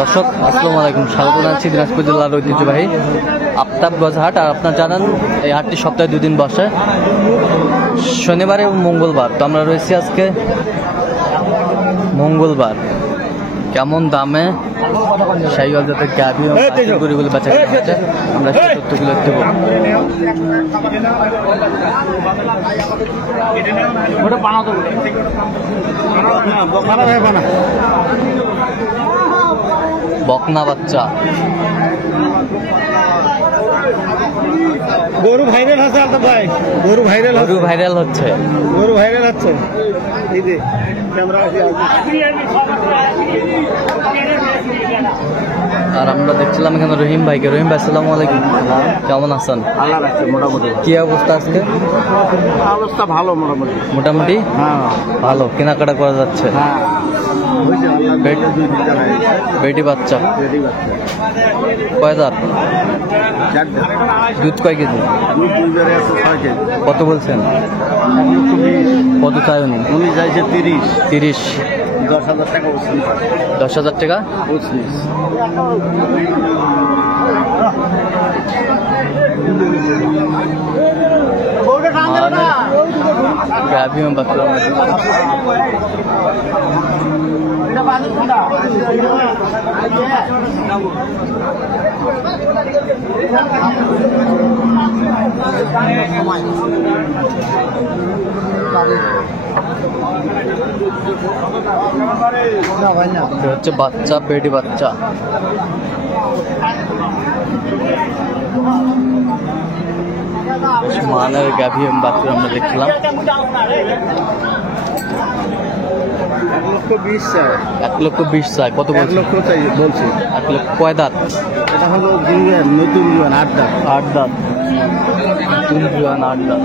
দর্শক আসসালামু আলাইকুম, স্বাগত জানাচ্ছি দিনাজপুর জেলার ঐতিহ্যবাহী আফতাবগঞ্জ হাট। আর আপনার জানান এই হাটটি সপ্তাহে 2 দিন বসে, শনিবার এবং মঙ্গলবার। তো আমরা রয়েছি আজকে মঙ্গলবার। কেমন দামে শাহিওয়াল জাতের গাভী ও গরুগুলো বেচা কেনা হচ্ছে আমরা সেই তথ্যগুলো দেব। বকনা বাচ্চা গরু ভাইরাল হচ্ছে আলতাফ ভাই, গরু ভাইরাল হচ্ছে এই যে ক্যামেরা আর আমরা দেখছিলাম এখানে রহিম ভাইকে। রহিম ভাই আসসালামু আলাইকুম, কেমন আছেন? আল্লাহ রাখছে মোটামুটি। কি অবস্থা আজকে? অবস্থা ভালো মোটামুটি হ্যাঁ ভালো, কেনাকাটা করা যাচ্ছে। হ্যাঁ বেটি বাচ্চা কয় দাঁত? দুধ কয় কেজি? কত বলছেন? কত চাই উনি? উনি চাইছে 30। 10,000 টাকা 10,000 টাকা। গাভী এবং বাচ্চা হচ্ছে বাচ্চা, বেটি বাচ্চা। মানের গাভী এবং বাচ্চা আমরা দেখলাম। 1,20,000 চাই। কত বলছে? 1 লক্ষ চাই বলছি। 1 লক্ষ। কয় দাঁত? এটা হলো জুনিয়র, নতুন জুয়ান 8 দাঁত। 8 দাঁত। নতুন জুয়ান 8 দাঁত।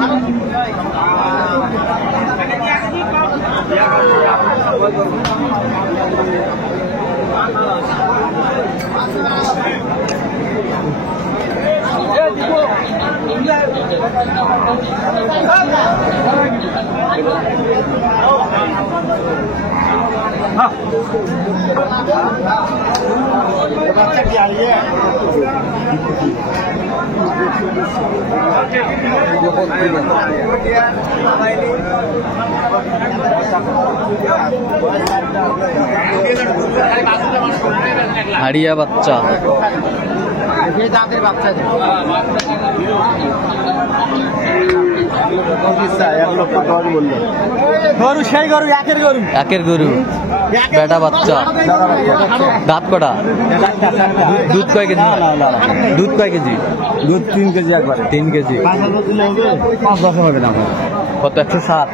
হাড়িয়া বাচ্চা। গরু সেই গরু, একের গরু, বেটা বাচ্চা। দাঁত কটা? দুধ কয় কেজি? দুধ কয় কেজি? দুধ 3 কেজি একবার। 3 কেজি। 5-10 হবে না। কত? 107।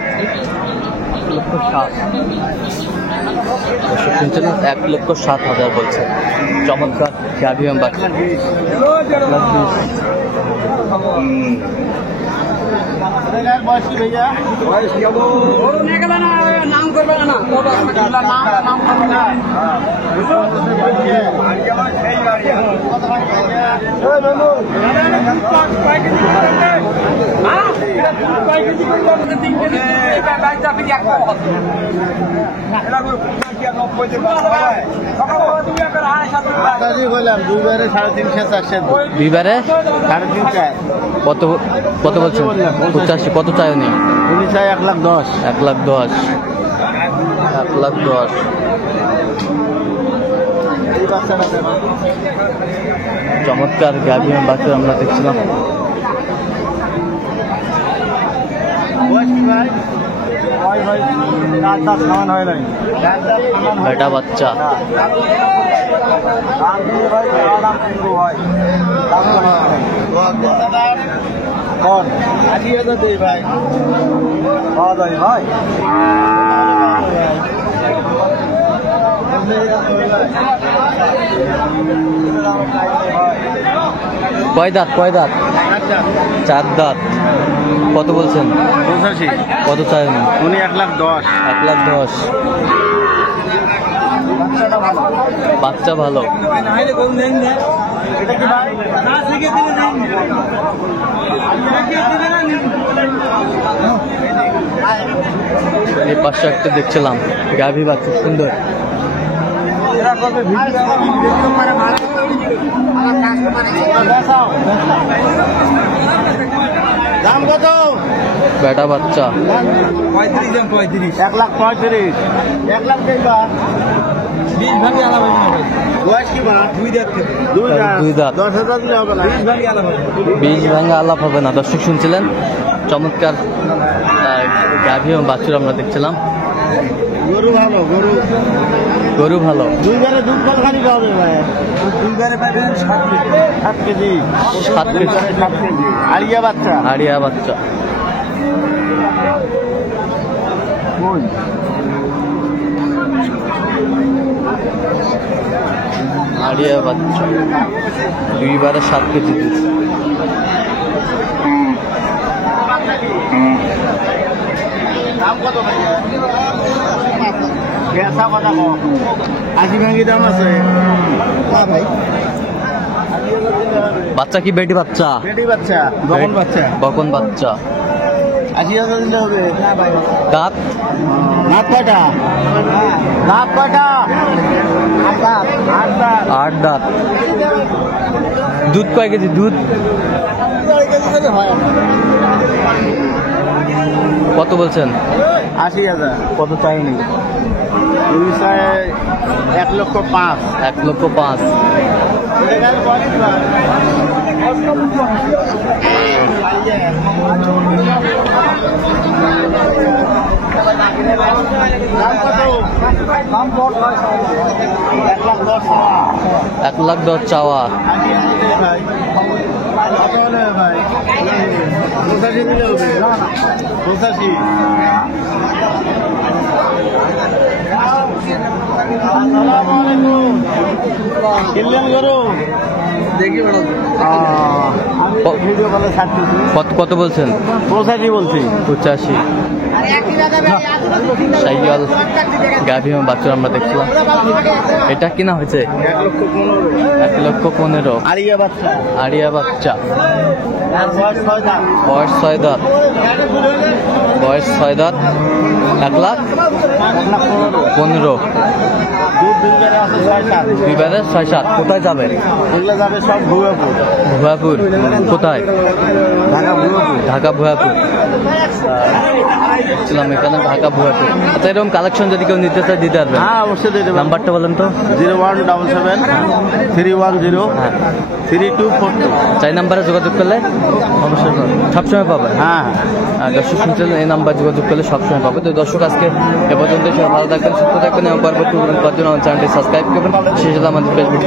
1,07,000 বলছে। চমৎকার গাভী এবং বাচ্চা। দুইবারে 350-400। দুইবারে 350। কত বলছেন? 85। কত চাই উনি? উনি চাই 1,10,000। 1,10,000। 1,10,000। চমৎকার গাভী এবং বাচ্চা আমরা দেখছিলাম। বেটা বাচ্চা। কয় দাঁত? 4 দাঁত। কত বলছেন? 85। কত চাই উনি? 1,10,000। 1,10,000। বাচ্চা ভালো। এই পাশে একটা দেখছিলাম গাভী বাচ্চা সুন্দর। দাম কত? বেটা বাচ্চা 1,35,000। 1 লাখ দেবা। বয়স কি বানা? দুই দাঁত। 10,000 দিলে হবে না। 20 ভাঙা আলাপ হবে না। দর্শক শুনছিলেন চমৎকার গাভী এবং বাছুর আমরা দেখছিলাম। গরু ভালো, গরু ভালো। দুই বারে দুধ কতখানি পাবে ভাই? 7 কেজি। 7 কেজি। 7 কেজি। আরিয়া বাচ্চা। আড়িয়া বাচ্চা। আড়িয়া বাচ্চা 2 বারে 7 কেজি দুধ। দাম কত ভাই? বেচা কত কো? 80 ভাঙি দাম আছে। না ভাই। বাচ্চা কি বেটি বাচ্চা? বেটি বাচ্চা, বকন বাচ্চা। বকন বাচ্চা। 80,000 দিলে হবে। না ভাই। দাঁত দাঁত কয়টা? দাঁত কয়টা? 8 দাঁত। 8 দাঁত। দুধ কয় কেজি? দুধ কত বলছেন? 80,000। কত চাইনি? 1,05,000। 1,05,000। দাম কত? দাম 1,10,000। 1,10,000 চাওয়া। 85 ভাই। কত হলে ভাই? 85 দিলে হবে। 85। আসসালামু আলাইকুম। কিনলেন গরু? দেখি ম্যাডাম। আমি ভিডিও কলে ছাড়তেছি। কত বলছেন? 85 বলছি। 85। সাইয়াল গাভী এবং বাছুর আমরা দেখছিলাম। এটা কিনা হয়েছে 1,15,000। আরিয়া বাচ্চা। আড়িয়া বাচ্চা। বয়স 6 দাঁত। বয়স 6 দাঁত। 1,15,000। দুধ 2 বারে আছে 6-7। 2 বারে 6-7। কোথায় যাবে? এগুলো যাবে সব ভুয়াপুর। ভুয়াপুর। কোথায়? ঢাকা ভুয়াপুর। ঢাকা ভুয়াপুর। ছিলাম এখানে ঢাকা ভুয়াপুর। আচ্ছা, এরকম কালেকশন যদি কেউ নিতে চায় দিতে পারবে? হ্যাঁ অবশ্যই দিয়ে দেবেন। নাম্বারটা বলেন তো। 0177 310 হ্যাঁ, 3242। 4 নাম্বারে যোগাযোগ করলে অবশ্যই সবসময় পাবে। হ্যাঁ আর দর্শক শুনছিলেন এই নাম্বার যোগাযোগ করলে সবসময় পাবে। তো দর্শক আজকে এ পর্যন্ত সবাই ভালো থাকবেন, সুস্থ থাকবেন এবং পরবর্তী চ্যানেলটি সাবস্ক্রাইব করবেন। সেই সাথে আমাদের ফেসবুক